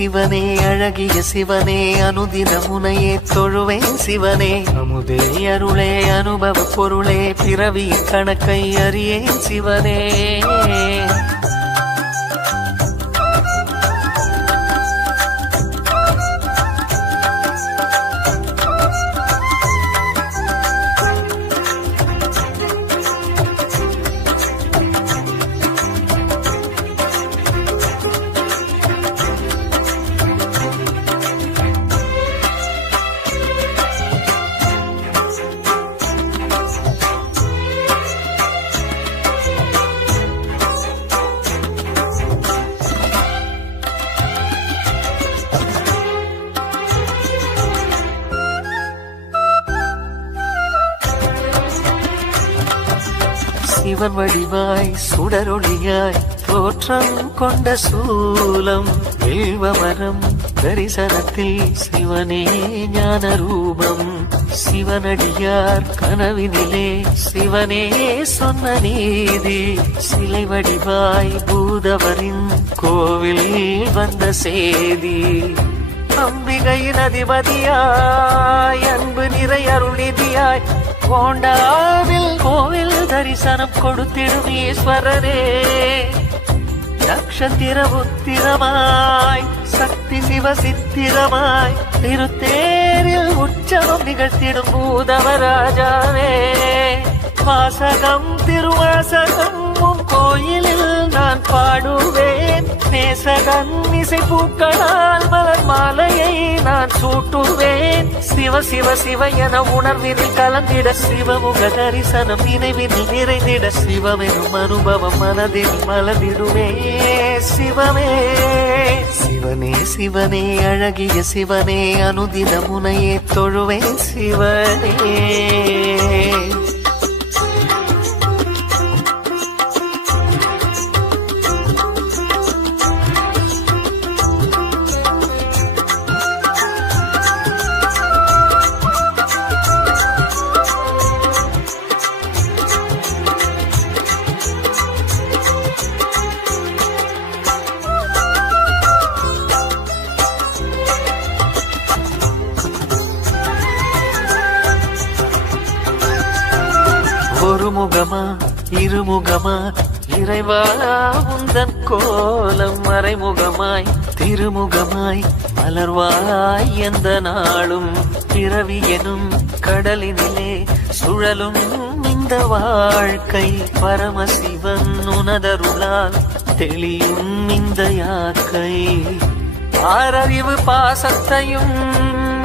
சிவனே அழகிய சிவனே அனுதின முனையே தொழுவேன் சிவனே. அமுதே. அருளே அனுபவ பொருளே பிறவி கணக்கை அறியேன் சிவனே. சிவன் வடிவாய் சுடரொளியாய் தோற்றம் கொண்ட சூலம் வில்வமரம் தரிசனத்தில் சிவனே ஞான ரூபம் சிவனடியார் கனவினிலே சிவனே சொன்ன நீதி. சிலை வடிவாய் பூதவரின் கோவில் வந்த செய்தி அம்பிகையின் அதிபதியாய் அன்பு நிறை அருள் நிதியாய் கோண்டாவில் கோ தரிசனம் கொடுத்திடும் ஈஸ்வரரே நக்ஷத்திர உத்திரமாய் சக்தி சிவ சித்திரமாய் திருத்தேரில் உற்சவம் நிகழ்த்திடும் பூதவராஜாவே வாசகம் திருவாசகம் உன் கோயிலில் நான் பாடுவேன். நேசகன் இசை பூக்களால் மலர் மாலையை நான் சூட்டுவேன். சிவ சிவ சிவ என உணர்வினில் கலந்திட சிவமுக தரிசனம் நினைவினில் நிறைந்திட சிவமெனும் அனுபவம் மனதில் மலர்ந்திடுவே சிவமே சிவனே சிவனே அழகிய சிவனே அனுதின முனையே தொழுவேன். சிவனே. ஒரு முகமா இருமுகமா? இறைவாளா உந்தன் கோலம் மறைமுகமாய் திருமுகமாய் மலர்வாய் எந்த நாளும் பிறவி எனும் கடலினிலே சுழலும் இந்த வாழ்க்கை பரமசிவன் உனதருளால் தெளியும் இந்த யாக்கை. ஆறறிவு பாசத்தையும்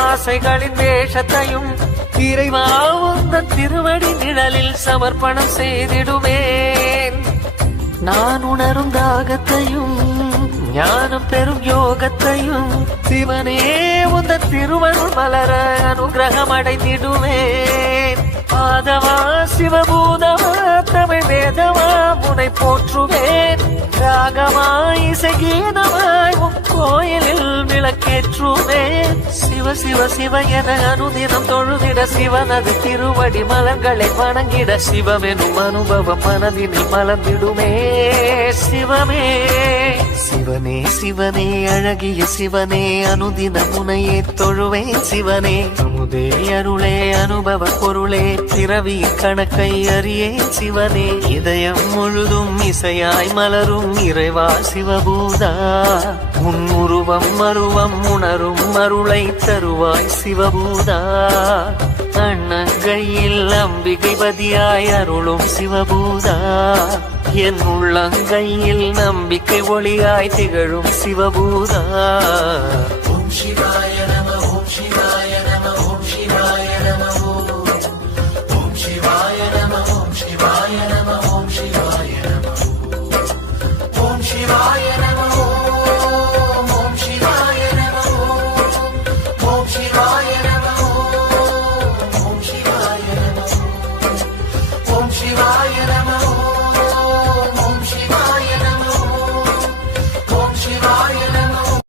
ஆசைகளின் வேஷத்தையும் இறைவா உந்தன் திருவடி நிழலில் சமர்ப்பணம் செய்திடுவேன். நான் உணரும் தாகத்தையும் ஞானம் பெறும் யோகத்தையும் சிவனே உந்த திருவருள் மலர அனுகிரகம் அடைந்திடுவேன். ஆதவா சிவபூதவா தமிழ் வேதவா முனை போற்றுவேன். ராகமாய் இசைகீனமாய் கோயிலில் விளக்கேற்றுமே சிவ சிவ சிவ என அனுதினம் தொழுதிட சிவனது திருவடி மலர்களை வணங்கிட சிவமெனும் அனுபவம் மனதினில் மலர்ந்திடுமே சிவமே சிவனே சிவனே அழகிய சிவனே அனுதின முனையே தொழுவேன் சிவனே அமுதே அருளே அனுபவ பொருளே. பிறவி கணக்கை அறியேன் சிவனே. இதயம் முழுதும் இசையாய் மலரும் இறைவா சிவபூதா. உன் உருவம் மருவம் உணரும் மருளை தருவாய் சிவபூதா. அண்ணங்கையில் அம்பிகை பதியாய் அருளும் சிவபூதா. என் உள்ளங்கையில் நம்பிக்கை ஒளியாய் திகழும் சிவபூதா. ஓம் சிவாய